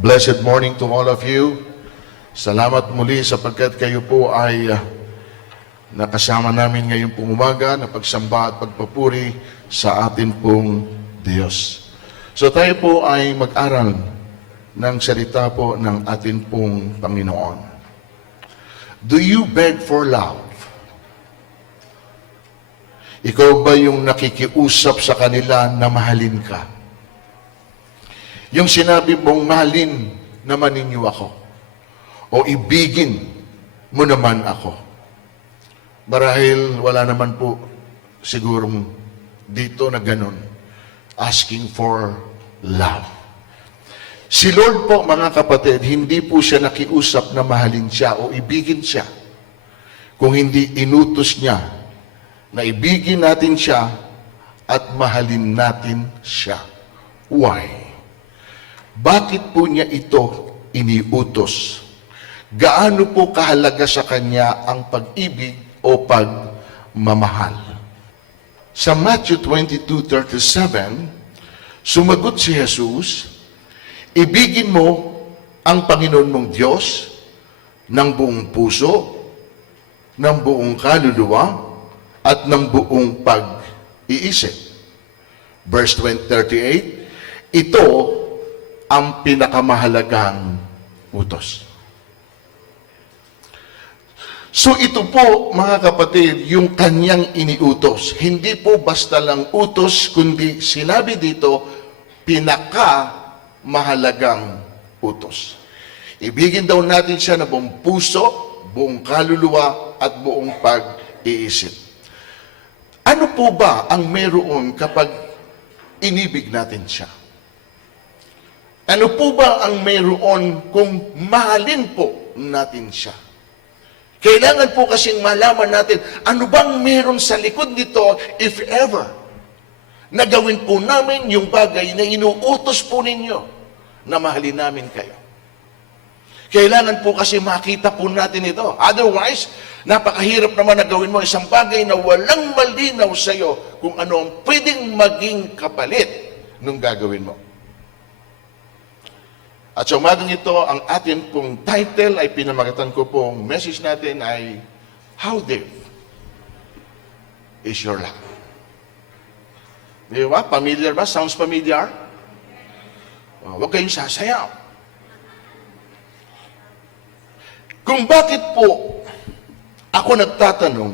Blessed morning to all of you. Salamat muli sapagkat kayo po ay nakasama namin ngayong pong umaga na pagsamba at pagpapuri sa atin pong Diyos. So tayo po ay mag-aral ng salita po ng atin pong Panginoon. Do you beg for love? Ikaw ba yung nakikiusap sa kanila na mahalin ka? Yung sinabi mong mahalin naman ninyo ako o ibigin mo naman ako. Marahil wala naman po sigurong dito na ganun. Asking for love. Si Lord po, mga kapatid, hindi po siya nakiusap na mahalin siya o ibigin siya. Kung hindi inutos niya na ibigin natin siya at mahalin natin siya. Why? Bakit po niya ito iniutos? Gaano po kahalaga sa kanya ang pag-ibig o pagmamahal? Sa Matthew 22:37, sumagot si Jesus, ibigin mo ang Panginoon mong Diyos ng buong puso, ng buong kaluluwa, at ng buong pag-iisip. Verse 38, ito ang pinakamahalagang utos. So ito po, mga kapatid, yung kanyang iniutos. Hindi po basta lang utos, kundi sinabi dito, pinakamahalagang utos. Ibigin daw natin siya na buong puso, buong kaluluwa, at buong pag-iisip. Ano po ba ang meron kapag inibig natin siya? Ano po ba ang mayroon kung mahalin po natin siya? Kailangan po kasing malaman natin, ano bang meron sa likod nito, if ever, na gawin po namin yung bagay na inuutos po ninyo na mahalin namin kayo. Kailangan po kasi makita po natin ito. Otherwise, napakahirap naman na gawin mo isang bagay na walang malinaw sa iyo kung ano ang pwedeng maging kapalit nung gagawin mo. At sa umagang ito, ang atin pong title ay pinamagatan ko pong message natin ay How Deep is Your Love? Di ba? Familiar ba? Sounds familiar? Huwag kayong sasayaw. Kung bakit po ako nagtatanong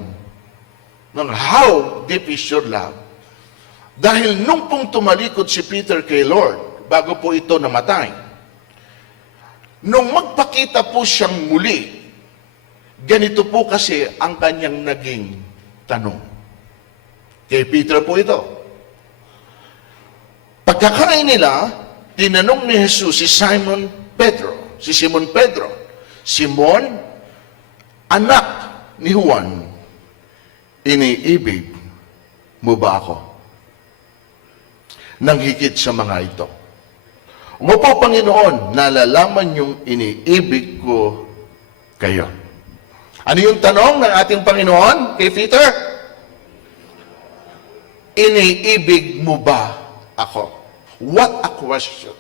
ng how deep is your love, dahil nung pong tumalikod si Peter kay Lord, bago po ito namatay, nung magpakita po siyang muli, ganito po kasi ang kanyang naging tanong. Kay Peter po ito. Pagkakain nila, tinanong ni Jesus si Simon Pedro, Simon, anak ni Juan, iniibig mo ba ako? Nang higit sa mga ito. Opo, Panginoon, nalalaman yung iniibig ko kayo. Ano yung tanong ng ating Panginoon kay Peter? Iniibig mo ba ako? What a question.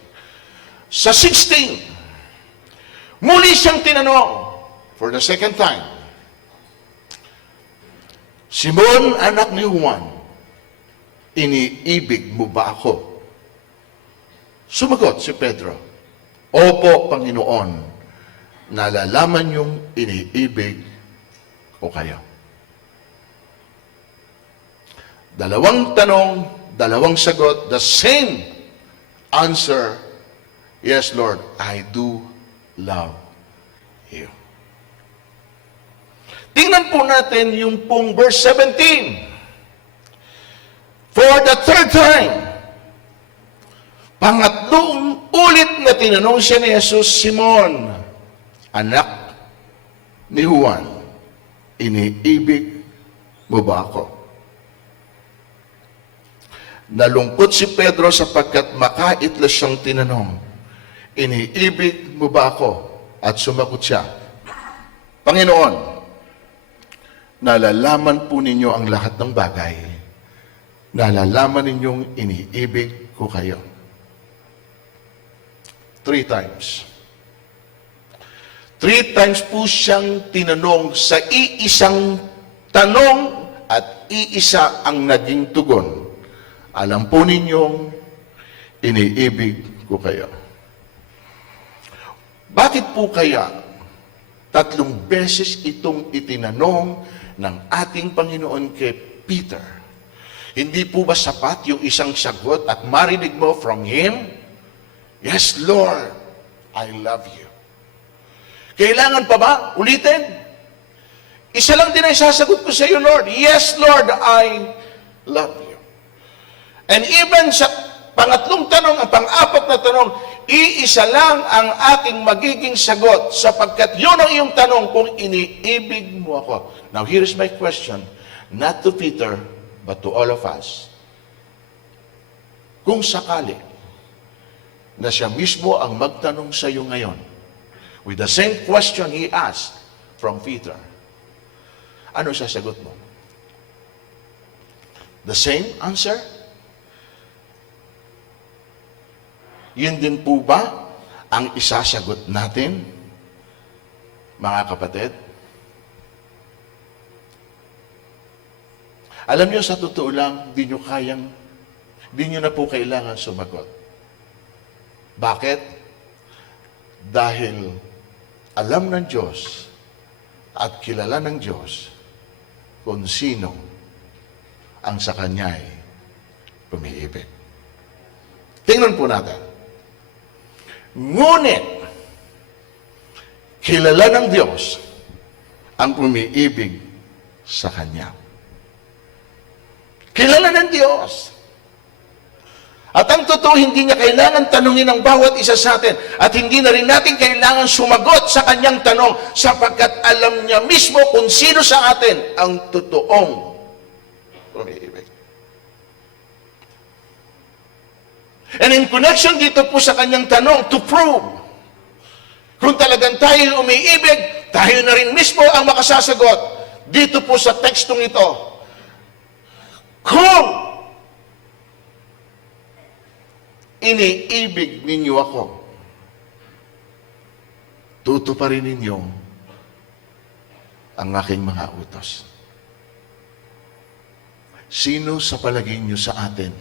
Sa 16, muli siyang tinanong for the second time, Simon, anak ni Juan, iniibig mo ba ako? Sumagot si Pedro, opo, Panginoon, nalalaman yung iniibig ko kayo. Dalawang tanong, dalawang sagot, the same answer, yes, Lord, I do love you. Tingnan po natin yung pong verse 17. For the third time, pangatlong ulit na tinanong siya ni Jesus, Simon, anak ni Juan, iniibig mo ba ako? Nalungkot si Pedro sapagkat makaitlas siyang tinanong, iniibig mo ba ako? At sumagot siya, Panginoon, nalalaman po ninyo ang lahat ng bagay. Nalalaman ninyong iniibig ko kayo. 3 times. 3 times po siyang tinanong sa iisang tanong at iisa ang naging tugon. Alam po ninyong iniibig ko kayo. Bakit po kaya 3 beses itong itinanong ng ating Panginoon kay Peter? Hindi po ba sapat yung isang sagot at marinig mo from Him? Yes, Lord, I love you. Kailangan pa ba ulitin? Isa lang din ay sasagot ko sa iyo, Lord. Yes, Lord, I love you. And even sa pangatlong tanong, ang pang-apat na tanong, iisa lang ang aking magiging sagot sapagkat yun ang iyong tanong kung iniibig mo ako. Now, here's my question, not to Peter, but to all of us. Kung sakali na siya mismo ang magtanong sa iyo ngayon, with the same question he asked from Peter, ano sasagot mo? The same answer? Yun din po ba ang isasagot natin, mga kapatid? Alam niyo, sa totoo lang, di niyo na po kailangan sumagot. Bakit? Dahil alam ng Diyos at kilala ng Diyos kung sino ang sa Kanya'y umiibig. Tingnan po natin. Ngunit, kilala ng Diyos ang umiibig sa Kanya. Kilala ng Diyos. At ang totoo, hindi niya kailangan tanungin ang bawat isa sa atin. At hindi na rin natin kailangan sumagot sa kanyang tanong sapagkat alam niya mismo kung sino sa atin ang totoong umiibig. And in connection dito po sa kanyang tanong, to prove, kung talagang tayo umiibig, tayo na rin mismo ang makasasagot dito po sa tekstong ito. Kung iniibig ninyo ako, tutuparin ninyo ang aking mga utos. Sino sa palagay niyo sa atin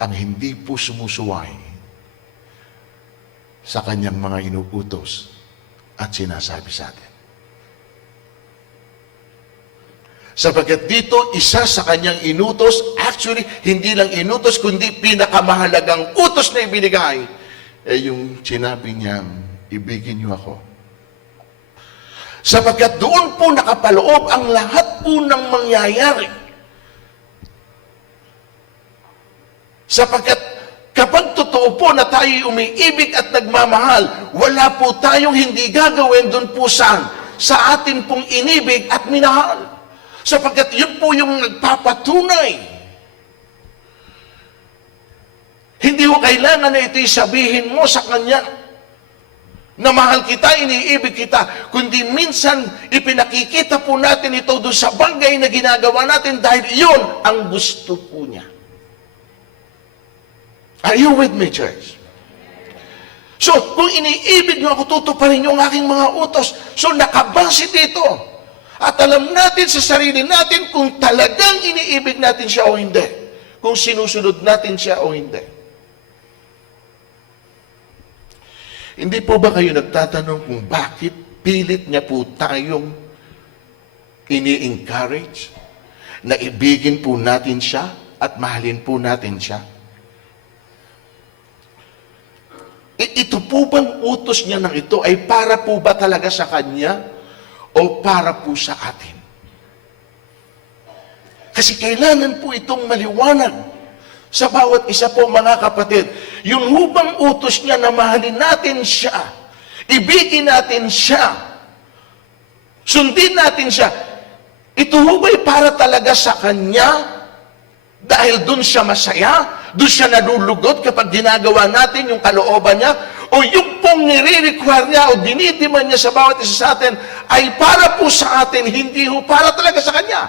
ang hindi po sumusuway sa kanyang mga inuutos at sinasabi sa atin? Sapagkat dito, isa sa kanyang inutos, actually, hindi lang inutos, kundi pinakamahalagang utos na ibinigay, yung sinabi niyang, ibigin niyo ako. Sapagkat doon po nakapaloob ang lahat po ng mangyayari. Sapagkat kapag totoo po na tayo umiibig at nagmamahal, wala po tayong hindi gagawin doon po sa atin pong inibig at minahal. Sapagkat yun po yung nagpapatunay. Hindi mo kailangan na ito'y sabihin mo sa Kanya na mahal kita, iniibig kita, kundi minsan ipinakikita po natin ito doon sa bagay na ginagawa natin dahil yun ang gusto po niya. Are you with me, church? So, kung iniibig niyo ako, tutuparin niyo ang aking mga utos. So, nakabase dito. At alam natin sa sarili natin kung talagang iniibig natin siya o hindi. Kung sinusunod natin siya o hindi. Hindi po ba kayo nagtatanong kung bakit pilit niya po tayong ini-encourage na ibigin po natin siya at mahalin po natin siya? Ito po bang utos niya ng ito ay para po ba talaga sa Kanya o para po sa atin? Kasi kailangan po itong maliwanag sa bawat isa po, mga kapatid. Yung hubang utos niya na mahalin natin siya, ibigin natin siya, sundin natin siya, ito hubay para talaga sa Kanya dahil dun siya masaya, doon siya nalulugod kapag ginagawa natin yung kalooban niya, o yung pong nire-require niya o dinidiman niya sa bawat isa sa atin ay para po sa atin, hindi ho para talaga sa Kanya.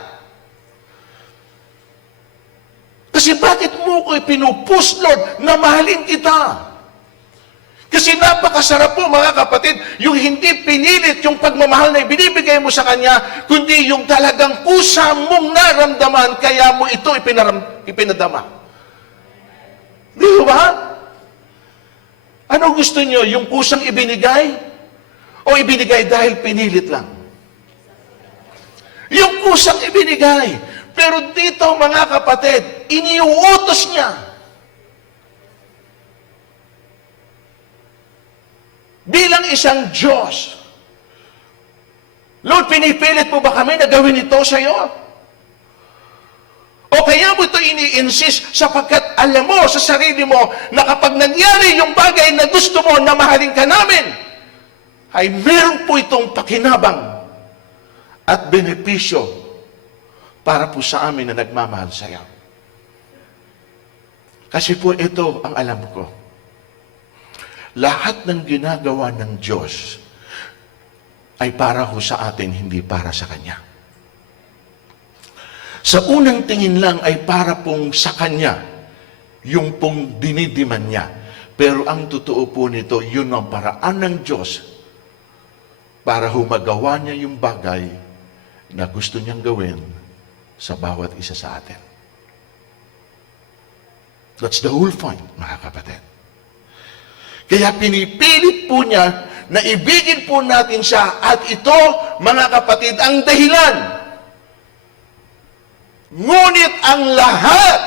Kasi bakit mo ko ipinupus, Lord, na mahalin kita? Kasi napakasarap po mga kapatid, yung hindi pinilit yung pagmamahal na ibinibigay mo sa Kanya, kundi yung talagang kusa mong naramdaman, kaya mo ito ipinadama. Di ba? Ano gusto nyo? Yung kusang ibinigay? O ibinigay dahil pinilit lang? Yung kusang ibinigay. Pero dito mga kapatid, iniuutos niya. Bilang isang Diyos, Lord, pinipilit mo ba kami na gawin ito sa iyo? O kaya mo ito ini-insist sapagkat alam mo sa sarili mo na kapag nangyari yung bagay na gusto mo na mahalin ka namin, ay meron po itong pakinabang at benepisyo para po sa amin na nagmamahal sa iyo. Kasi po ito ang alam ko. Lahat ng ginagawa ng Diyos ay para ho sa atin, hindi para sa Kanya. Sa unang tingin lang ay para pong sa Kanya, yung pong dinidiman niya. Pero ang totoo po nito, yun ang paraan ng Diyos para humagawa niya yung bagay na gusto niyang gawin sa bawat isa sa atin. That's the whole point, mga kapatid. Kaya pinipilit po niya na ibigin po natin siya at ito, mga kapatid, ang dahilan. Ngunit ang lahat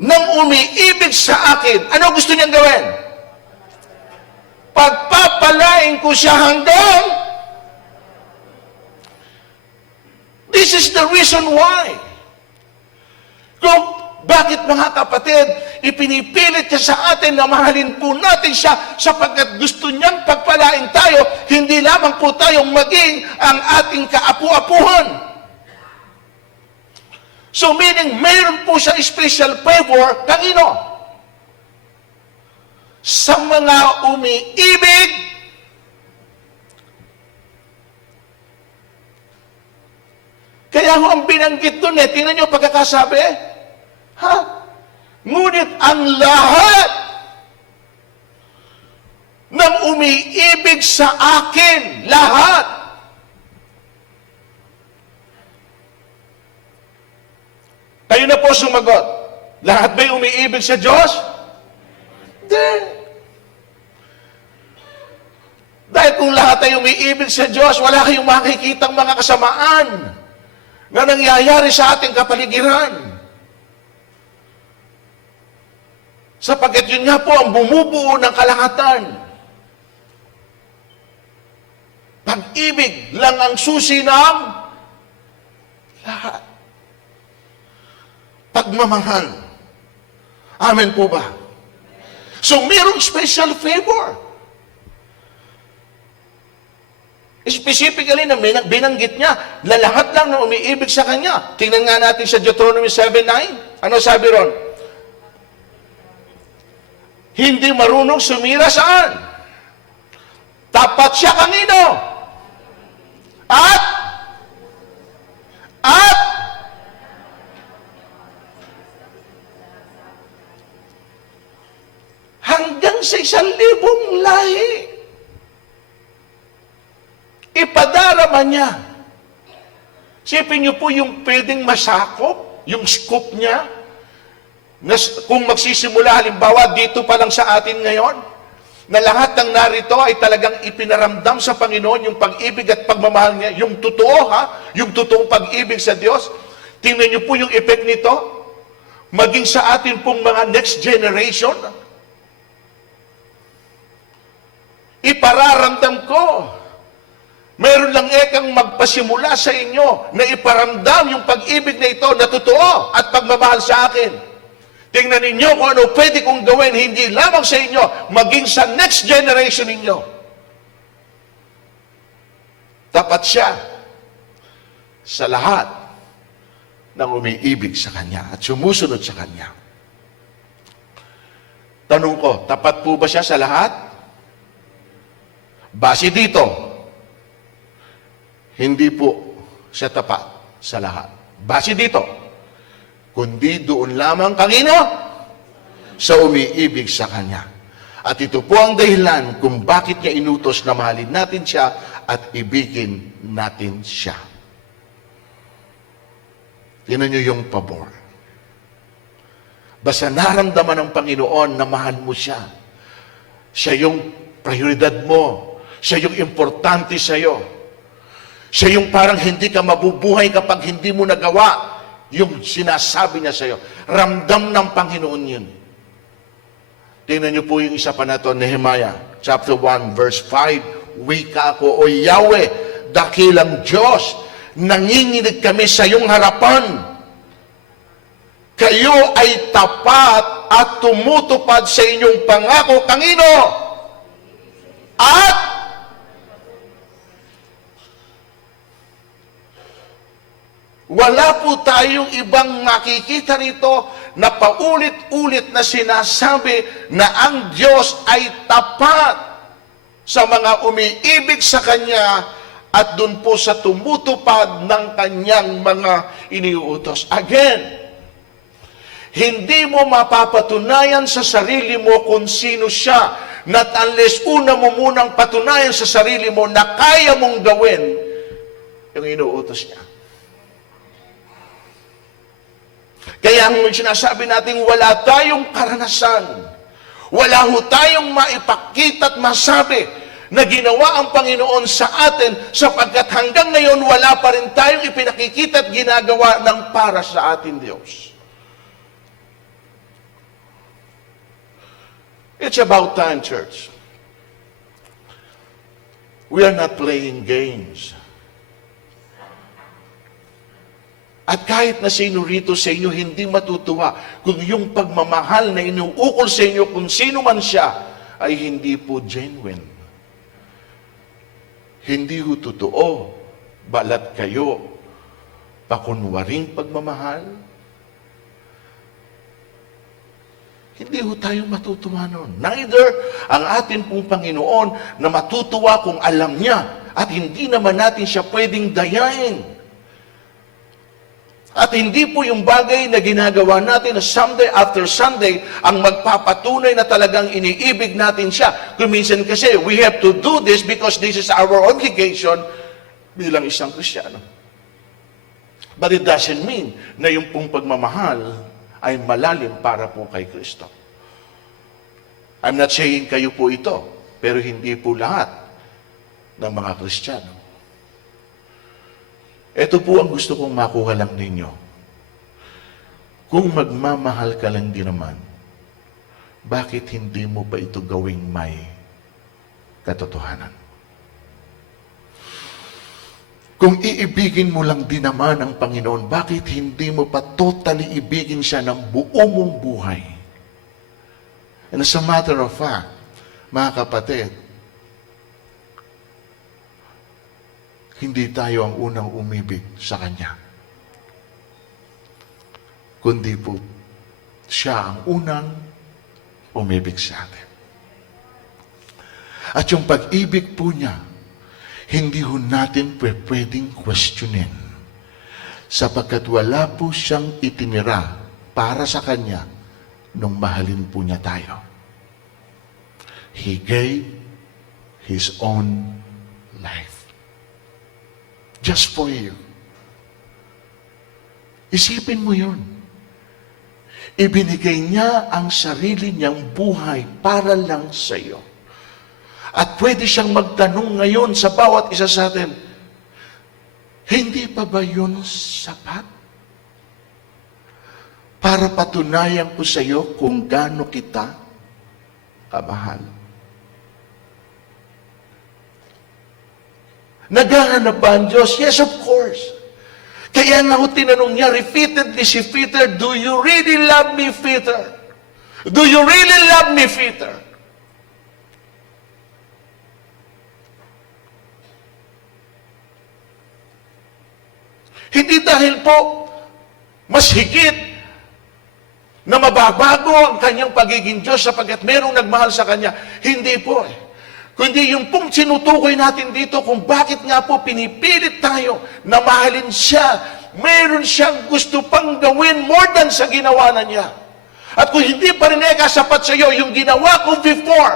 ng umiibig sa akin, ano gusto niyang gawin? Pagpapalain ko siya hanggang. This is the reason why. Kung bakit mga kapatid, ipinipilit niya sa atin na mahalin po natin siya sapagkat gusto niyang pagpalain tayo, hindi lamang po tayong maging ang ating kaapu-apuhan. So meaning, mayroon po siya special favor, kanino? Sa mga umiibig kaya ho ang binanggit doon tingnan niyo pagkakasabi, ha? Ngunit ang lahat ng umiibig sa akin, lahat. Kayo na po sumagot. Lahat ba'y umiibig sa Diyos? Hindi. Dahil kung lahat ay umiibig sa Diyos, wala kayong makikitang mga kasamaan na nangyayari sa ating kapaligiran. Sapagkat yun nga po ang bumubuo ng kalahatan. Pag-ibig lang ang susi ng lahat. Pagmamahal. Amen po ba? So, mayroong special favor. Specifically, na binanggit niya na lahat lang na umiibig sa Kanya. Tingnan nga natin sa Deuteronomy 7:9. Ano sabi ron? Hindi marunong sumira saan? Tapat siya kanino? At hanggang sa 1,000 lahi. Ipadarama niya. Sipin niyo po yung pwedeng masakop, yung scope niya, na kung magsisimula halimbawa dito pa lang sa atin ngayon, na lahat ng narito ay talagang ipinaramdam sa Panginoon yung pag-ibig at pagmamahal niya, yung totoo yung totoong pag-ibig sa Diyos. Tingnan niyo po yung effect nito, maging sa atin pong mga next generation. Ipararamdam ko, meron lang ekang magpasimula sa inyo na iparamdam yung pag-ibig na ito na totoo at pagmamahal sa akin. Tingnan ninyo kung ano pwede kong gawin, hindi lamang sa inyo, maging sa next generation ninyo. Tapat siya sa lahat ng umiibig sa Kanya at sumusunod sa Kanya. Tanong ko, tapat po ba siya sa lahat? Base dito, hindi po siya tapat sa lahat. Base dito, kundi doon lamang kanino? Sa umiibig sa Kanya. At ito po ang dahilan kung bakit niya inutos na mahalin natin siya at ibigin natin siya. Tingnan niyo yung pabor. Basta naramdaman ng Panginoon na mahal mo siya. Siya yung prioridad mo. Siya yung importante sa'yo. Siya yung parang hindi ka mabubuhay kapag hindi mo nagawa yung sinasabi niya sa'yo. Ramdam ng Panginoon yun. Tingnan niyo po yung isa pa na ito, Nehemiah, chapter 1, verse 5. Wika ko, O Yahweh, dakilang Diyos, nanginginig kami sa iyong harapan. Kayo ay tapat at tumutupad sa inyong pangako, Kangino. At wala po tayong ibang makikita rito na paulit-ulit na sinasabi na ang Diyos ay tapat sa mga umiibig sa Kanya at dun po sa tumutupad ng Kanyang mga iniuutos. Again, hindi mo mapapatunayan sa sarili mo kung sino siya, not unless una mo munang patunayan sa sarili mo na kaya mong gawin yung inuutos niya. Kaya ang sinasabi natin, wala tayong karanasan, wala ho tayong maipakita at masabi na ginawa ang Panginoon sa atin sapagkat hanggang ngayon wala pa rin tayong ipinakikita at ginagawa ng para sa atin Diyos. It's about time, church. We are not playing games. At kahit na sino rito sa inyo hindi matutuwa kung yung pagmamahal na inuukol sa inyo kung sino man siya ay hindi po genuine. Hindi ho totoo. Balat kayo pakunwaring pagmamahal. Hindi ho tayo matutuwa nun. Neither ang atin pong Panginoon na matutuwa kung alam niya at hindi naman natin siya pwedeng dayain. At hindi po yung bagay na ginagawa natin na Sunday after Sunday ang magpapatunay na talagang iniibig natin siya. Kung minsan kasi, we have to do this because this is our obligation bilang isang Kristiyano. But it doesn't mean na yung pong pagmamahal ay malalim para po kay Kristo. I'm not saying kayo po ito, pero hindi po lahat ng mga Kristiyano. Ito po ang gusto kong makuha lang ninyo. Kung magmamahal ka lang din naman, bakit hindi mo pa ito gawing may katotohanan? Kung iibigin mo lang din naman ang Panginoon, bakit hindi mo pa totally ibigin siya ng buo mong buhay? And as a matter of fact, mga kapatid, hindi tayo ang unang umibig sa Kanya. Kundi po, siya ang unang umibig sa atin. At yung pag-ibig po niya, hindi ho natin pwedeng questionin. Sapagkat wala po siyang itinira para sa Kanya nung mahalin po niya tayo. He gave His own life. Just for you. Isipin mo yun. Ibinigay niya ang sarili niyang buhay para lang sa iyo. At pwede siyang magtanong ngayon sa bawat isa sa atin, hindi pa ba yun sapat? Para patunayan ko sa iyo kung gaano kita kamahal. Naghahanap ba ang Diyos? Yes, of course. Kaya nga ho tinanong niya repeatedly si Peter, do you really love me, Peter? Do you really love me, Peter? Hindi dahil po mas higit na mababago ang kanyang pagiging Diyos sapagkat merong nagmahal sa kanya. Hindi po eh. Kundi yung pong sinutukoy natin dito kung bakit nga po pinipilit tayo na mahalin siya. Meron siyang gusto pang gawin more than sa ginawa na niya. At kung hindi pa rin sapat sa iyo yung ginawa ko before,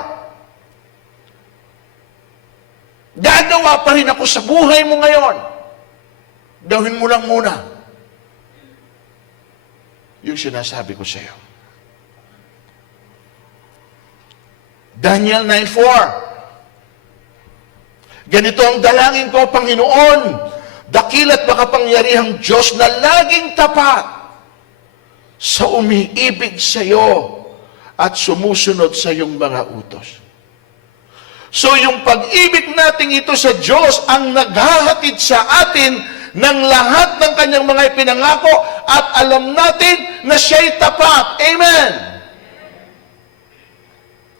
gagawa pa rin ako sa buhay mo ngayon. Gawin mo lang muna yung sinasabi ko sa iyo. Daniel 9:4. Ganito ang dalangin ko, Panginoon, dakila't makapangyarihang Diyos na laging tapat sa umiibig sa iyo at sumusunod sa iyong mga utos. So yung pag-ibig natin ito sa Diyos ang naghahatid sa atin ng lahat ng kanyang mga ipinangako at alam natin na siya'y tapat. Amen!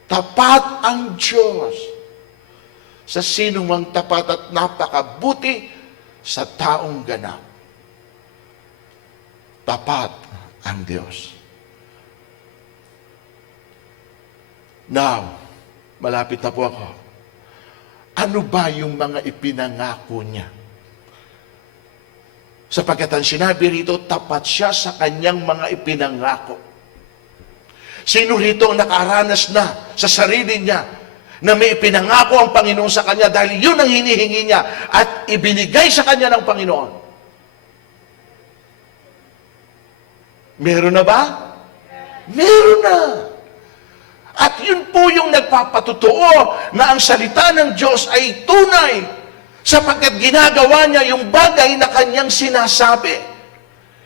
Tapat ang Diyos sa sinumang tapat at napakabuti sa taong ganap. Tapat ang Diyos. Now, malapit na po ako. Ano ba yung mga ipinangako niya? Sapagkat ang sinabi rito, tapat siya sa kanyang mga ipinangako. Sino rito ang nakaranas na sa sarili niya na may ipinangako ang Panginoon sa kanya dahil yun ang hinihingi niya at ibinigay sa kanya ng Panginoon? Meron na ba? Meron na. At yun po yung nagpapatutuo na ang salita ng Diyos ay tunay sapagkat ginagawa niya yung bagay na kanyang sinasabi.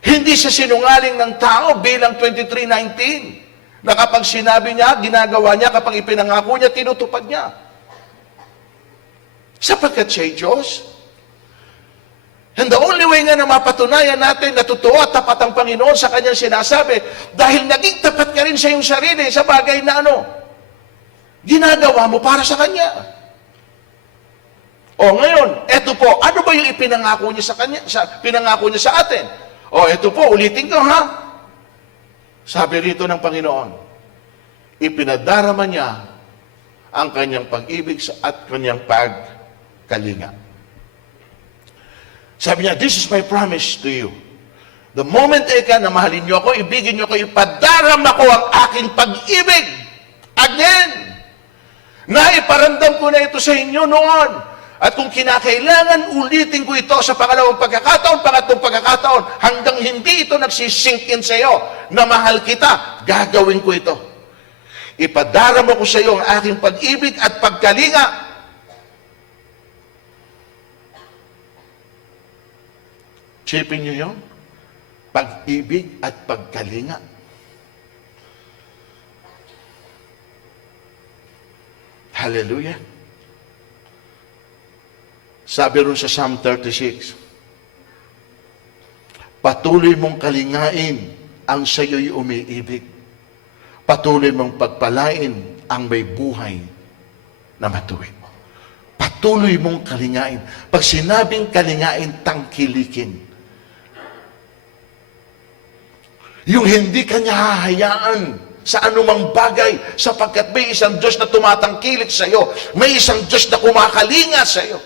Hindi siya sinungaling ng tao bilang 23:19. Na kapag sinabi niya, ginagawa niya, kapag ipinangako niya, tinutupad niya. Sapagkat siya'y Diyos. And the only way nga na mapatunayan natin na totoo at tapat ang Panginoon sa kanyang sinasabi, dahil naging tapat ka rin sa iyong sarili sa bagay na ginagawa mo para sa Kanya. O ngayon, eto po, ano ba yung ipinangako niya sa Kanya, pinangako niya sa atin? O eto po, ulitin ko ha. Sabi rito ng Panginoon, ipinadarama niya ang kanyang pag-ibig at kanyang pagkalinga. Sabi niya, this is my promise to you. The moment na mahalin niyo ako, ibigin niyo ako, ipadarama ko ang aking pag-ibig. Again, naiparamdam ko na ito sa inyo noon. At kung kinakailangan, ulitin ko ito sa pangalawang pagkakataon, pangatlong pagkakataon, hanggang hindi ito nagsisink in sa iyo na mahal kita, gagawin ko ito. Ipadarama ko sa iyo ang aking pag-ibig at pagkalinga. Sipin niyo yun? Pag-ibig at pagkalinga. Hallelujah. Sabi rin sa Psalm 36, patuloy mong kalingain ang sa'yo'y umiibig. Patuloy mong pagpalain ang may buhay na matuwid. Patuloy mong kalingain. Pag sinabing kalingain, tangkilikin. Yung hindi kanya hahayaan sa anumang bagay sapagkat may isang Diyos na tumatangkilik sa iyo. May isang Diyos na kumakalinga sa iyo.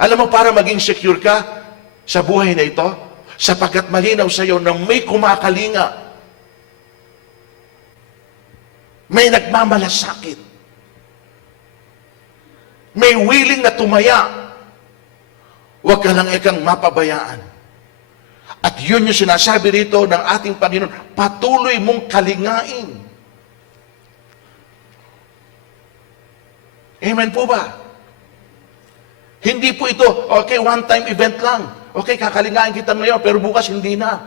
Alam mo, para maging secure ka sa buhay na ito, sapagkat malinaw sa iyo na may kumakalinga, may nagmamalasakit, may willing na tumaya, huwag ka lang ikang mapabayaan. At yun yung sinasabi rito ng ating Panginoon, patuloy mong kalingain. Amen po ba? Hindi po ito, okay, one-time event lang. Okay, kakalingain kita ngayon, pero bukas hindi na.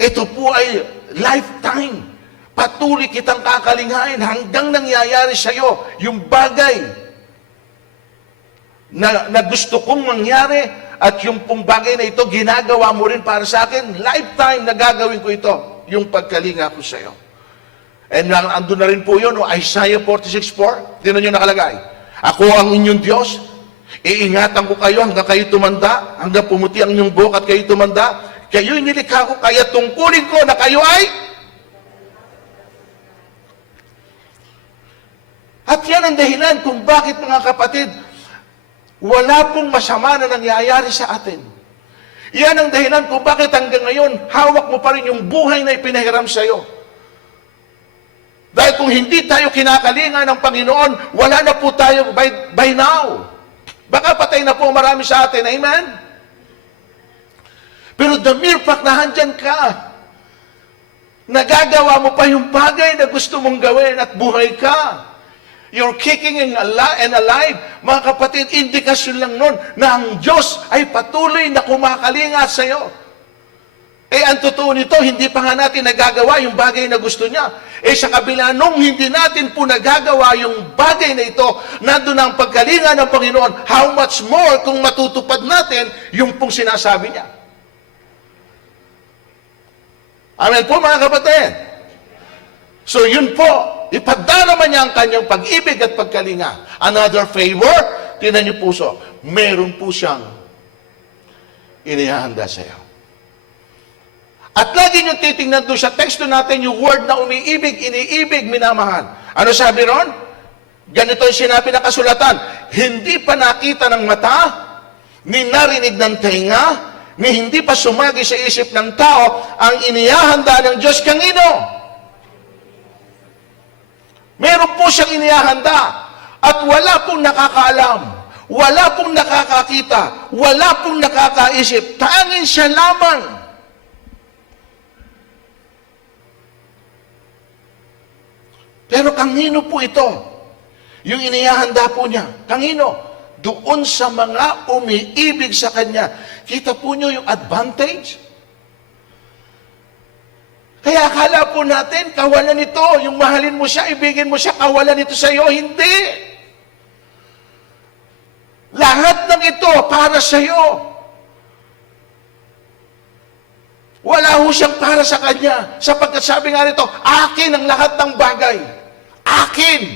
Ito po ay lifetime. Patuloy kitang kakalingain hanggang nangyayari sa iyo yung bagay na gusto kong mangyari at yung pong bagay na ito, ginagawa mo rin para sa akin. Lifetime na gagawin ko ito, yung pagkalinga ko sa iyo. And andun na rin po yun, Isaiah 46:4. Tinan nyo nakalagay. Ako ang inyong Diyos, iingatan ko kayo hanggang kayo tumanda, hanggang pumuti ang inyong buhok at kayo tumanda. Kayo'y nilikha ko, kaya tungkulin ko na kayo ay... At yan ang dahilan kung bakit, mga kapatid, wala pong masama na nangyayari sa atin. Yan ang dahilan kung bakit hanggang ngayon, hawak mo pa rin yung buhay na ipinahiram sa'yo. Dahil kung hindi tayo kinakalinga ng Panginoon, wala na po tayo by now. Baka patay na po marami sa atin. Amen? Pero the mere fact na handyan ka, nagagawa mo pa yung bagay na gusto mong gawin at buhay ka. You're kicking and alive. Mga kapatid, indikasyon lang nun na ang Diyos ay patuloy na kumakalinga sa iyo. Ang totoo nito, hindi pa nga natin nagagawa yung bagay na gusto niya. Sa kabila nung hindi natin po nagagawa yung bagay na ito, nandun ang pagkalinga ng Panginoon, how much more kung matutupad natin yung pong sinasabi niya. Amen po mga kapatid. So yun po, ipadarama niya ang kanyang pag-ibig at pagkalinga. Another favor, tinan niyo puso, meron po siyang inihahanda sa iyo. At lagi niyong titingnan doon sa teksto natin yung word na umiibig, iniibig, minamahal. Ano sabi ron? Ganito yung sinabi na kasulatan, hindi pa nakita ng mata, ni narinig ng tenga, ni hindi pa sumagi sa isip ng tao, ang inihahanda ng Diyos kanino? Meron po siyang inihahanda at wala pong nakakaalam, wala pong nakakakita, wala pong nakakaisip, tanging siya lamang. Pero kanino po ito? Yung inihahanda po niya. Kanino? Doon sa mga umiibig sa Kanya. Kita po niyo yung advantage? Kaya akala po natin, kawalan ito. Yung mahalin mo siya, ibigin mo siya, kawalan ito sa iyo. Hindi. Lahat ng ito para sa iyo. Wala ho siyang para sa Kanya. Sapagkat sabi nga nito, akin ang lahat ng bagay. Akin.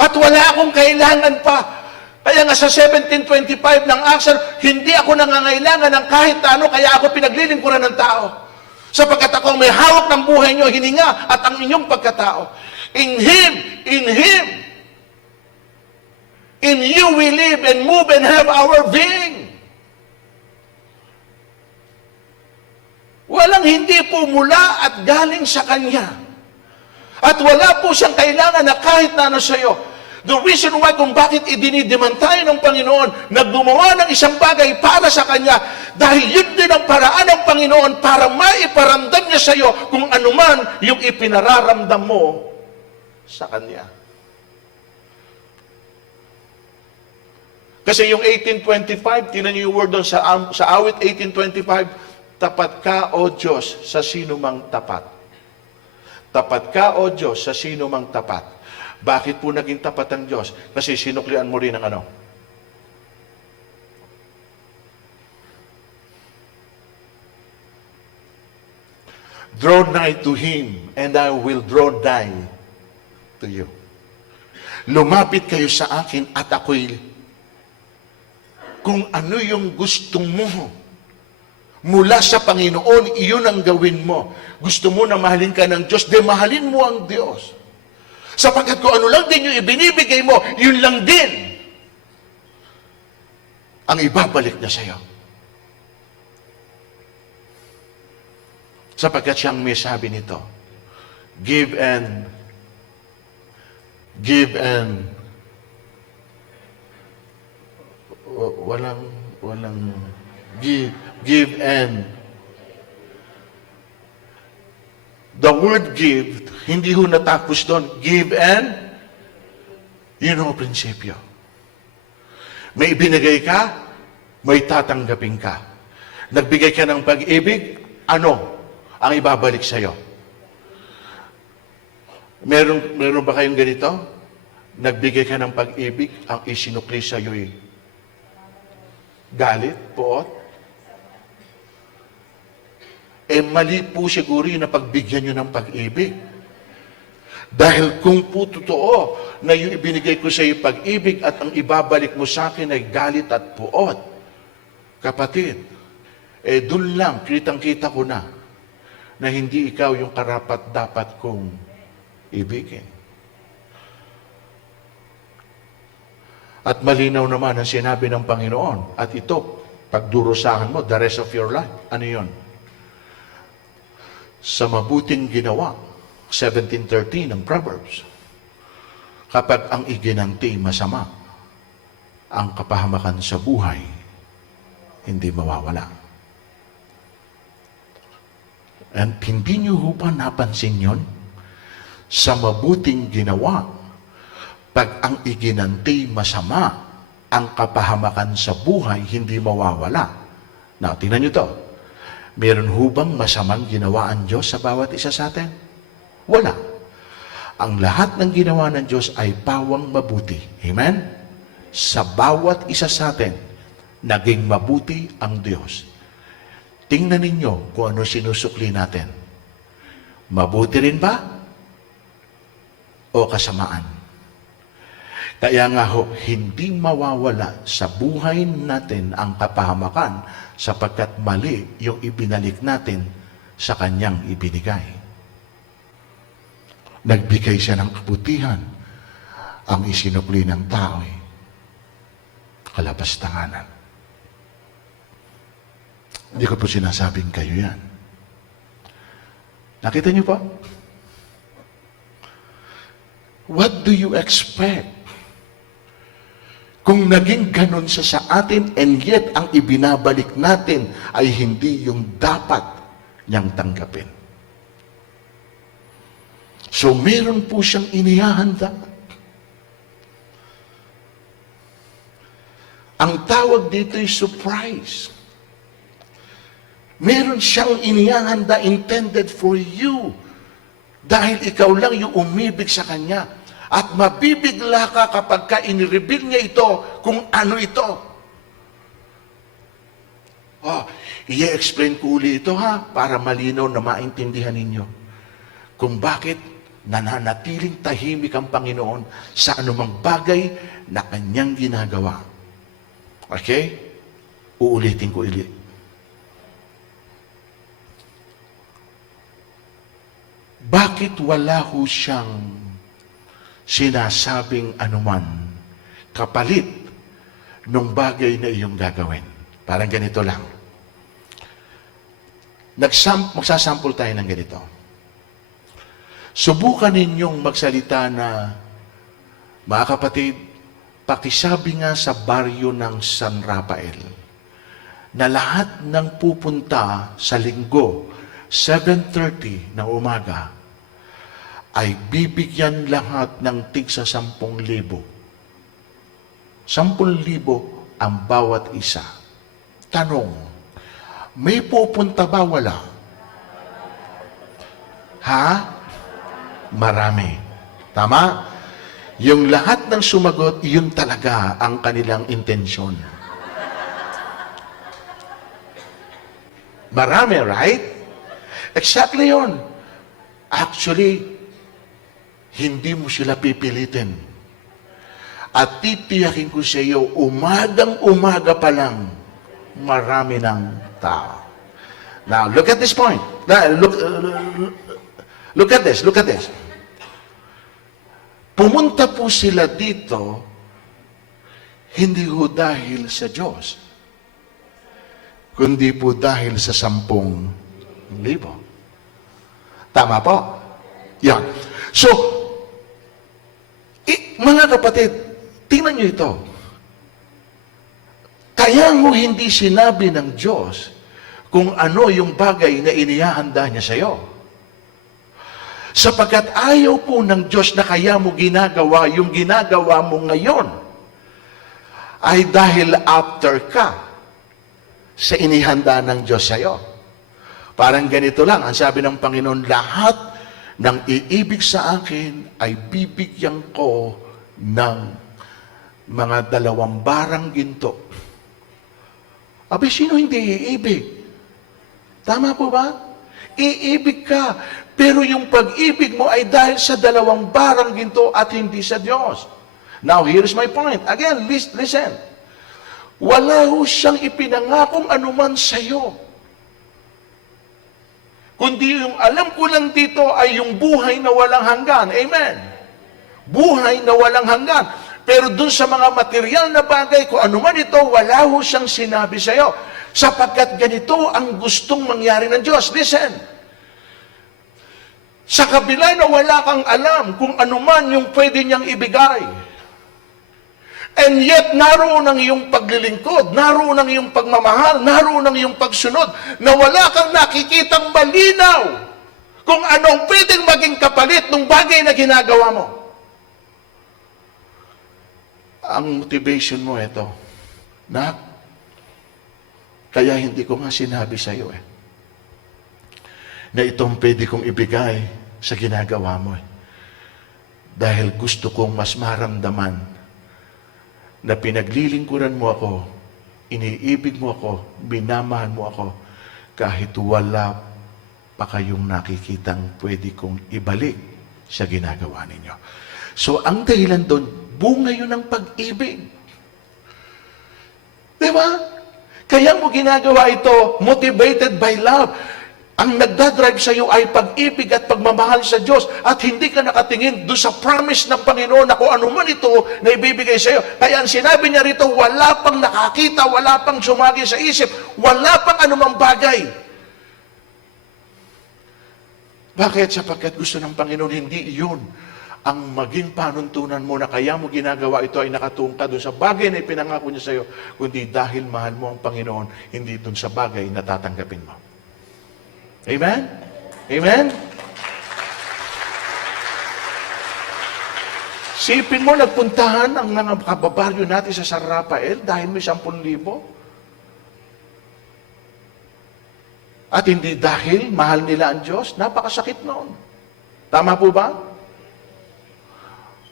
At wala akong kailangan pa. Kaya nga sa 1725 ng Acts, hindi ako nangangailangan ng kahit ano, kaya ako pinaglilingkuran ng tao. Sapagkat ako may hawak ng buhay niyo, hininga at ang inyong pagkatao. In you we live and move and have our being. Walang hindi po mula at galing sa Kanya. At wala po siyang kailangan na kahit na ano sa iyo. The reason why kung bakit idinideman tayo ng Panginoon na gumawa ng isang bagay para sa Kanya, dahil yun din ang paraan ng Panginoon para maiparamdam niya sa iyo kung anuman yung ipinararamdam mo sa Kanya. Kasi yung 1825, tinan niyo yung word doon sa awit 1825, tapat ka, O Diyos, sa sino mang tapat. Tapat ka, O Diyos, sa sino mang tapat. Bakit po naging tapat ang Diyos? Kasi sinuklian mo rin ang ano? Draw nigh to Him, and I will draw nigh to you. Lumapit kayo sa akin at ako'y kung ano yung gusto mo. Mula sa Panginoon, iyon ang gawin mo. Gusto mo na mahalin ka ng Diyos, de mahalin mo ang Diyos. Sapagkat kung ano lang din yung ibinibigay mo, yun lang din ang ibabalik niya sa iyo. Sapagkat siyang may sabi nito, give and give and the word give, hindi ho natapos doon. Give and yun ang prinsipyo. May ibinigay ka, may tatanggapin ka. Nagbigay ka ng pag-ibig, ano ang ibabalik sa iyo? Meron ba kayong ganito? Nagbigay ka ng pag-ibig, ang isinukli sa iyo'y galit, poot? Mali po siguro yun na pagbigyan nyo ng pag-ibig. Dahil kung po totoo na yung ibinigay ko sa iyo pag-ibig at ang ibabalik mo sa akin ay galit at puot, kapatid, dun lang, kitang-kita ko na hindi ikaw yung karapat-dapat kong ibigin. At malinaw naman ang sinabi ng Panginoon, at ito, pagdurusahan mo the rest of your life. Ano yun? Sa mabuting ginawa, 17:13 ng Proverbs. Kapag ang iginanti masama, ang kapahamakan sa buhay, hindi mawawala. And hindi niyo ba napansin yun? Sa mabuting ginawa, pag ang iginanti masama, ang kapahamakan sa buhay hindi mawawala. Now, tingnan nyo to. Meron hubang masamang ginawa ang Diyos sa bawat isa sa atin? Wala. Ang lahat ng ginawa ng Diyos ay pawang mabuti. Amen? Sa bawat isa sa atin, naging mabuti ang Diyos. Tingnan ninyo kung ano sinusukli natin. Mabuti rin ba? O kasamaan? Kaya nga ho, hindi mawawala sa buhay natin ang kapahamakan sapagkat mali yung ibinalik natin sa kanyang ibinigay. Nagbigay siya ng kabutihan. Ang isinukli ng tao ay kalapastanganan. Hindi ko po sinasabing kayo yan. Nakita niyo po? What do you expect? Kung naging ganun siya sa atin, and yet ang ibinabalik natin ay hindi yung dapat niyang tanggapin. So meron po siyang inihahanda. Ang tawag dito ay surprise. Meron siyang inihahanda intended for you. Dahil ikaw lang yung umibig sa Kanya. At mabibigla ka kapag ka inireveal niya ito kung ano ito. I-explain ko uli ito para malinaw na maintindihan ninyo. Kung bakit nananatiling tahimik ang Panginoon sa anumang bagay na Kanyang ginagawa. Okay? Uulitin ko ulit. Bakit wala ho siyang sinasabing anuman kapalit nung bagay na iyong gagawin? Parang ganito lang. Magsasample tayo ng ganito. Subukan ninyong magsalita na, mga kapatid, pakisabi nga sa baryo ng San Rafael na lahat ng pupunta sa linggo, 7:30 ng umaga, ay bibigyan lahat ng tigsa 10,000. 10,000 ang bawat isa. Tanong, may pupunta ba? Wala? Ha? Marami. Tama? Yung lahat ng sumagot, yun talaga ang kanilang intensyon. Marami, right? Exactly yun. Actually, hindi mo sila pipilitin. At titiyakin ko sa iyo, umagang-umaga pa lang, marami ng tao. Now, look at this point. Look at this. Pumunta po sila dito, hindi ho dahil sa Diyos, kundi po dahil sa 10,000. Tama po? Yan. So, mga kapatid, tingnan nyo ito. Kaya mo hindi sinabi ng Diyos kung ano yung bagay na inihahanda niya sa iyo. Sapagkat ayaw po ng Diyos na kaya mo ginagawa yung ginagawa mo ngayon ay dahil after ka sa inihanda ng Diyos sa iyo. Parang ganito lang, ang sabi ng Panginoon, lahat ng iibig sa akin ay bibigyan ko ng mga 2 barang ginto. Abi, sino hindi iibig? Tama po ba? Iibig ka. Pero yung pag-ibig mo ay dahil sa 2 barang ginto at hindi sa Diyos. Now, here's my point. Again, listen. Wala ho siyang ipinangakong anuman sa iyo. Kundi yung alam ko lang dito ay yung buhay na walang hanggan. Amen. Buhay na walang hanggan. Pero dun sa mga material na bagay, kung ano man ito, wala ho siyang sinabi sa iyo. Sapagkat ganito ang gustong mangyari ng Diyos. Listen, sa kabila na wala kang alam kung ano man yung pwede niyang ibigay, and yet naroon ang iyong paglilingkod, naroon ang iyong pagmamahal, naroon ang iyong pagsunod, na wala kang nakikitang malinaw kung anong pwedeng maging kapalit ng bagay na ginagawa mo. Ang motivation mo ito, na kaya hindi ko nga sinabi sa iyo na itong pwede kong ibigay sa ginagawa mo dahil gusto kong mas maramdaman na pinaglilingkuran mo ako, iniibig mo ako, minamahal mo ako, kahit wala pa kayong nakikitang pwede kong ibalik sa ginagawa ninyo. So, ang dahilan doon, bunga yun ng pag-ibig. Diba? Kaya mo ginagawa ito, motivated by love. Ang nagdadrive sa iyo ay pag-ibig at pagmamahal sa Diyos at hindi ka nakatingin doon sa promise ng Panginoon na kung ano man ito na ibibigay sa iyo. Kaya ang sinabi niya rito, wala pang nakakita, wala pang sumagi sa isip, wala pang anumang bagay. Bakit? Sapagkat gusto ng Panginoon, hindi iyon ang maging panuntunan mo na kaya mo ginagawa ito ay nakatuon ka doon sa bagay na ipinangako niya sa iyo, kundi dahil mahal mo ang Panginoon, hindi doon sa bagay na tatanggapin mo. Amen? Amen? Sipin mo, nagpuntahan ang mga kababaryo natin sa San Rafael dahil may 10,000. At hindi dahil mahal nila ang Diyos, napakasakit noon. Tama po ba?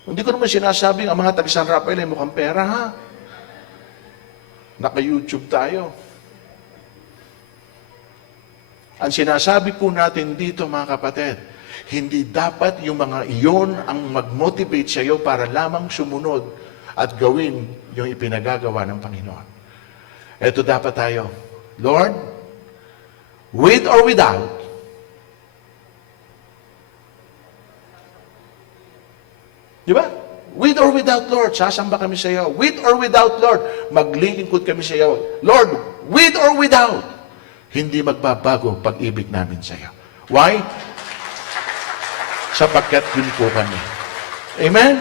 Hindi ko naman sinasabing ang mga taga-San Rafael ay mukhang pera, ha? Naka-YouTube tayo. Ang sinasabi po natin dito, mga kapatid, hindi dapat yung mga iyon ang mag-motivate sa iyo para lamang sumunod at gawin yung ipinagagawa ng Panginoon. Ito dapat tayo, Lord, with or without, di ba? With or without, Lord, sasamba kami sa iyo. With or without, Lord, maglilingkod kami sa iyo. Lord, with or without, hindi magbabago pag-ibig namin sa iyo. Why? Sapagkat yun po kami. Amen?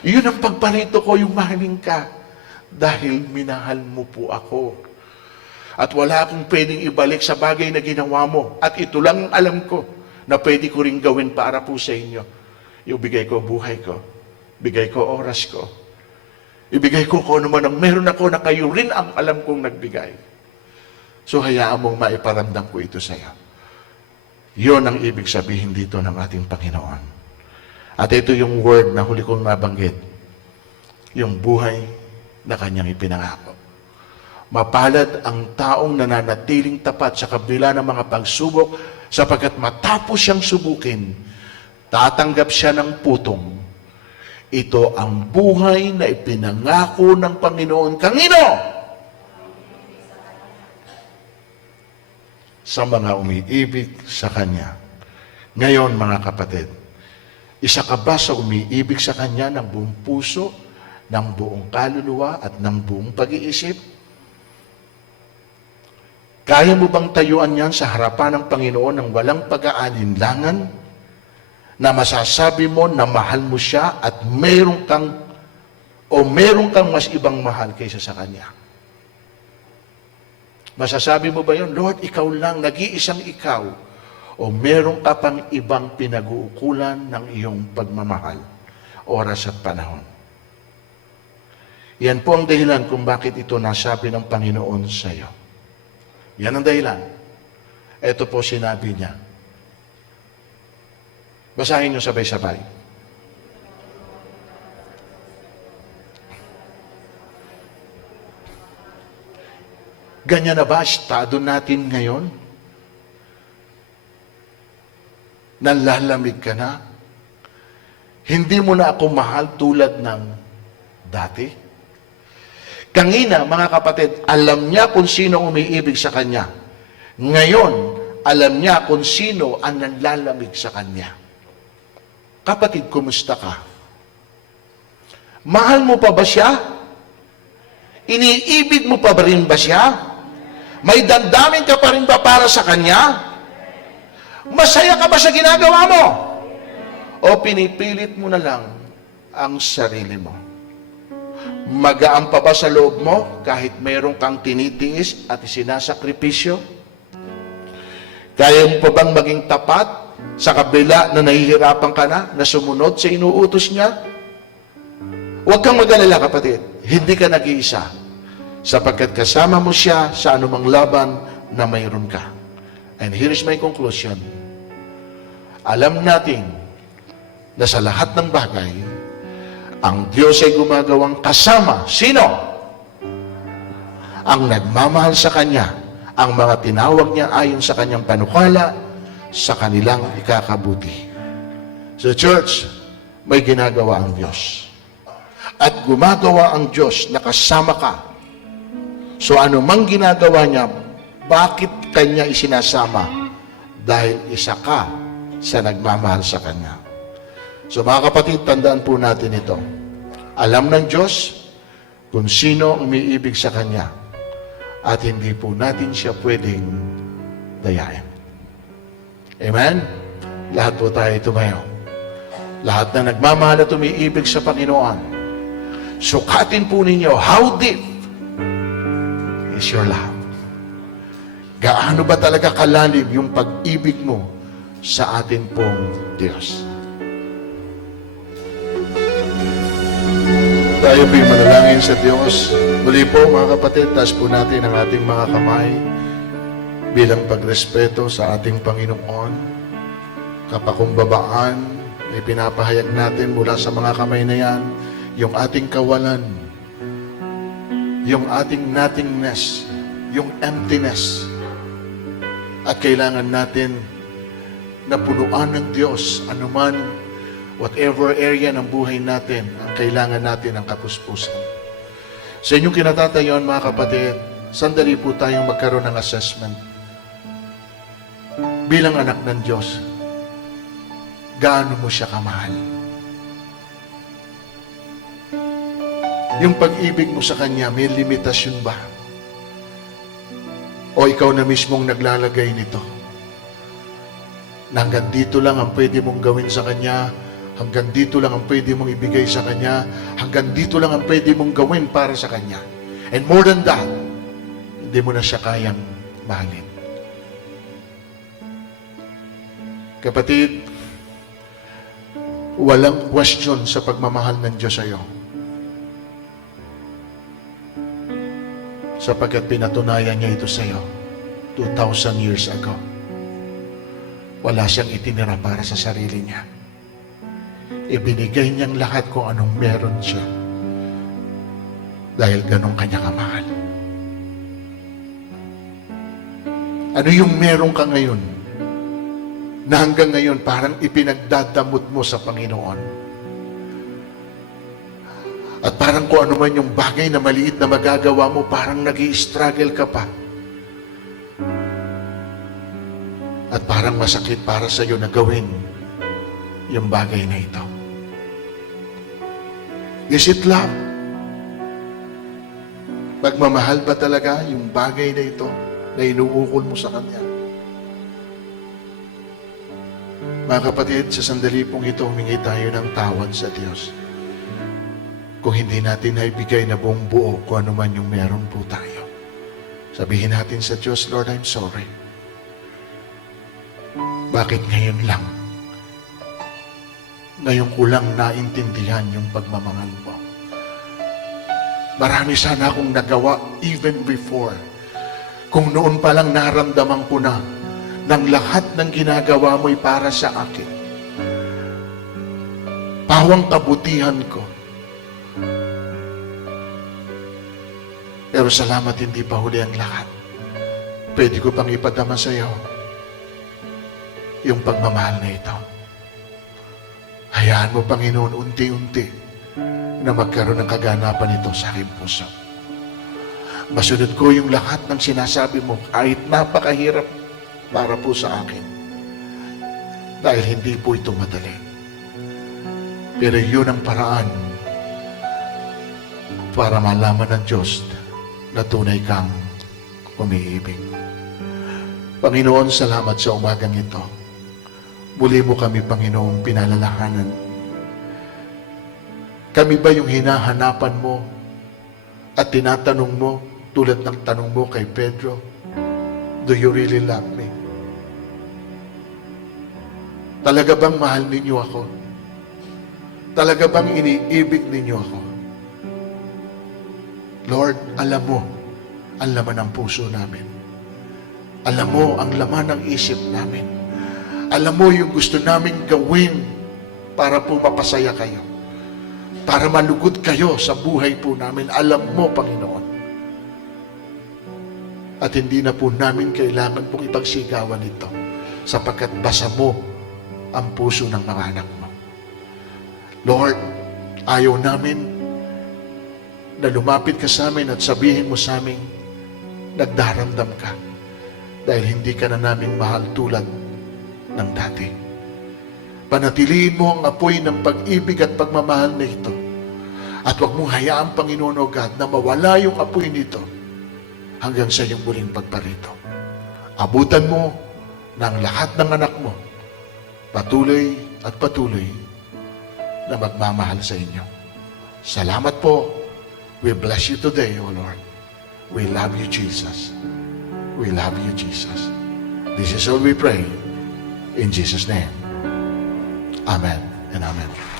Yun ang pagparito ko, yung mahaling ka. Dahil minahal mo po ako. At wala akong pwedeng ibalik sa bagay na ginawa mo. At ito lang ang alam ko na pwede ko rin gawin para po sa inyo. Ibigay ko buhay ko. Bigay ko oras ko. Ibigay ko kung ano man ang meron ako na kayo rin ang alam kong nagbigay. So, hayaan mong maiparamdam ko ito sa iyo. Yun ang ibig sabihin dito ng ating Panginoon. At ito yung word na huli kong nabanggit. Yung buhay na kanyang ipinangako. Mapalad ang taong nananatiling tapat sa kabila ng mga pagsubok sapagkat matapos siyang subukin, tatanggap siya ng putong. Ito ang buhay na ipinangako ng Panginoon. Kanino? Sa mga umiibig sa Kanya. Ngayon, mga kapatid, isa ka ba sa umiibig sa Kanya ng buong puso, ng buong kaluluwa, at ng buong pag-iisip? Kaya mo bang tayuan yan sa harapan ng Panginoon ng walang pag-aalinlangan, na masasabi mo na mahal mo siya at meron kang mas ibang mahal kaysa sa Kanya? Masasabi mo ba yun, Lord, ikaw lang, nag-iisang ikaw, o meron ka pang ibang pinag-uukulan ng iyong pagmamahal, oras at panahon? Yan po ang dahilan kung bakit ito nasabi ng Panginoon sa iyo. Yan ang dahilan. Ito po sinabi niya. Basahin niyo sabay-sabay. Ganyan na ba estado natin ngayon? Nalalamig ka na? Hindi mo na ako mahal tulad ng dati? Kanina, mga kapatid, alam niya kung sino umiibig sa Kanya. Ngayon, alam niya kung sino ang nanlalamig sa Kanya. Kapatid, kumusta ka? Mahal mo pa ba siya? Iniibig mo pa ba rin ba siya? May damdamin ka pa rin ba para sa Kanya? Masaya ka ba sa ginagawa mo? O pinipilit mo na lang ang sarili mo? Magaan pa ba sa loob mo kahit meron kang tinitiis at isinasakripisyo? Kaya mo pa bang maging tapat sa kabila na nahihirapan ka na sumunod sa inuutos niya? Huwag kang mag-alala, kapatid. Hindi ka nag-iisa. Sapagkat kasama mo siya sa anumang laban na mayroon ka. And here is my conclusion. Alam natin na sa lahat ng bagay, ang Diyos ay gumagawang kasama. Sino? Ang nagmamahal sa Kanya, ang mga tinawag niya ayon sa Kanyang panukala, sa kanilang ikakabuti. So church, may ginagawa ang Diyos. At gumagawa ang Diyos na kasama ka. So ano mang ginagawa niya, bakit Kanya isinasama? Dahil isa ka sa nagmamahal sa Kanya. So mga kapatid, tandaan po natin ito. Alam ng Diyos kung sino umiibig sa Kanya at hindi po natin siya pwedeng dayain. Amen? Lahat po tayo tumayo. Lahat na nagmamahal at umiibig sa Panginoon, sukatin po ninyo, how deep is your love? Gaano ba talaga kalalim yung pag-ibig mo sa atin pong Diyos? Tayo po'y manalangin sa Diyos. Muli po mga kapatid, taas po natin ang ating mga kamay bilang pagrespeto sa ating Panginoon. Kapakumbabaan na ipinapahayag natin mula sa mga kamay na yan, yung ating kawalan, yung ating nothingness, yung emptiness. At kailangan natin na punuan ng Diyos anuman, whatever area ng buhay natin, ang kailangan natin ang kapuspusan. Sa inyong kinatatayon, mga kapatid, sandali po tayong magkaroon ng assessment. Bilang anak ng Diyos, gaano mo siya kamahal? Yung pag-ibig mo sa Kanya, may limitasyon ba? O ikaw na mismong naglalagay nito? Na hanggang dito lang ang pwede mong gawin sa Kanya, hanggang dito lang ang pwede mong ibigay sa Kanya, hanggang dito lang ang pwede mong gawin para sa Kanya. And more than that, hindi mo na siya kayang mahalin. Kapatid, walang question sa pagmamahal ng Diyos sa iyo. Sapagkat pinatunayan niya ito sa iyo 2,000 years ago. Wala siyang itinira para sa sarili niya. Ibinigay niyang lahat kung anong meron siya. Dahil ganun kanya kamahal. Ano yung meron ka ngayon? Na hanggang ngayon parang ipinagdadamot mo sa Panginoon. At parang kung ano man yung bagay na maliit na magagawa mo, parang nag-i-struggle ka pa. At parang masakit para sa iyo na gawin yung bagay na ito. Is it love? Pagmamahal ba talaga yung bagay na ito na inuukol mo sa Kanya? Mga kapatid, sa sandali pong ito, humingi tayo ng tawad sa Diyos. Kung hindi natin naibigay na buong buo kung ano man yung meron po tayo. Sabihin natin sa Diyos, Lord, I'm sorry. Bakit ngayon lang? Ngayon ko lang naintindihan yung pagmamahal mo. Marami sana akong nagawa even before. Kung noon pa lang naramdaman ko na ng lahat ng ginagawa mo'y para sa akin. Pawang kabutihan ko. Pero salamat, hindi pa huli ang lahat. Pwede ko pang ipadama sa iyo yung pagmamahal na ito. Hayaan mo, Panginoon, unti-unti na magkaroon ng kaganapan ito sa aking puso. Masunod ko yung lahat ng sinasabi mo, kahit napakahirap para po sa akin. Dahil hindi po ito madali. Pero yun ang paraan para malaman ng Diyos na tunay kang umiibig. Panginoon, salamat sa umagang ito. Muli mo kami, Panginoon, pinalalahanan. Kami ba yung hinahanapan mo at tinatanong mo tulad ng tanong mo kay Pedro, do you really love me? Talaga bang mahal ninyo ako? Talaga bang iniibig ninyo ako? Lord, alam mo ang laman ng puso namin. Alam mo ang laman ng isip namin. Alam mo yung gusto naming gawin para po mapasaya kayo. Para malugod kayo sa buhay po namin. Alam mo, Panginoon. At hindi na po namin kailangan pong ipagsigawan ito sapagkat basa mo ang puso ng mga anak mo. Lord, ayaw namin na lumapit ka sa amin at sabihin mo sa amin, nagdaramdam ka dahil hindi ka na namin mahal tulad ng dati. Panatiliin mo ang apoy ng pag-ibig at pagmamahal na ito. At huwag mong hayaan, Panginoon o God, na mawala yung apoy nito hanggang sa iyong muling pagparito. Abutan mo ng lahat ng anak mo, patuloy at patuloy na magmamahal sa inyo. Salamat po. We bless you today, O Lord. We love you, Jesus. We love you, Jesus. This is all we pray. In Jesus' name. Amen and amen.